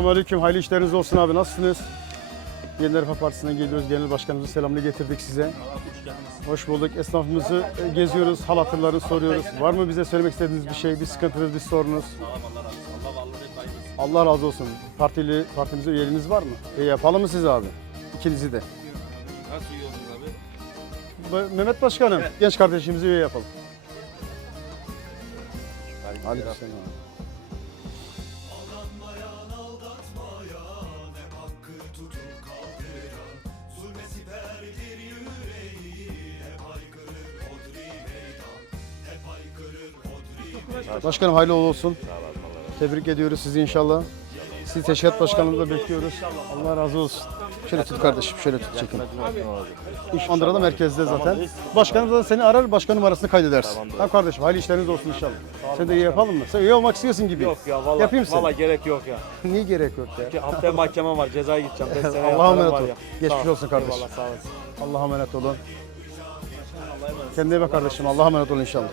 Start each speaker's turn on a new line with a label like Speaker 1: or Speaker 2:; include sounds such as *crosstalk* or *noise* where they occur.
Speaker 1: Selamünaleyküm. Hayırlı işleriniz olsun abi. Nasılsınız? Yeni Refah Partisi'nden geliyoruz. Genel Başkanımızın selamını getirdik size. Hoş bulduk. Esnafımızı geziyoruz. Hal hatırlarını soruyoruz. Var mı bize söylemek istediğiniz bir şey, bir sıkıntınız, bir sorunuz? Allah razı olsun. Partili, partimize üyeliğiniz var mı? E, yapalım mı siz abi? İkinizi de.
Speaker 2: Nasıl abi?
Speaker 1: Mehmet Başkanım, genç kardeşimizi üye yapalım. Hadi Başkanım hayırlı olsun. Tebrik ediyoruz sizi inşallah. Sizi teşkilat başkanlığında bekliyoruz. Allah razı olsun. Şöyle tut kardeşim, şöyle tut çekin. İş Andıra'da merkezde zaten. Başkanım da seni arar, başkan numarasını kaydedersin. Tamam kardeşim, hayırlı işleriniz olsun inşallah. Sen de iyi yapalım mı? Sen üye olmak istiyorsun gibi.
Speaker 2: Yok ya valla.
Speaker 1: Yapayım seni.
Speaker 2: Valla gerek yok ya. *laughs*
Speaker 1: Niye gerek yok ya?
Speaker 2: Ki Haftaya mahkeme var cezaya gideceğim. Sene
Speaker 1: Allah'a emanet ol. Geçmiş olsun kardeşim.
Speaker 2: Eyvallah sağ olasın.
Speaker 1: Allah'a emanet olun. Kendine bak kardeşim. Allah'a emanet olun inşallah.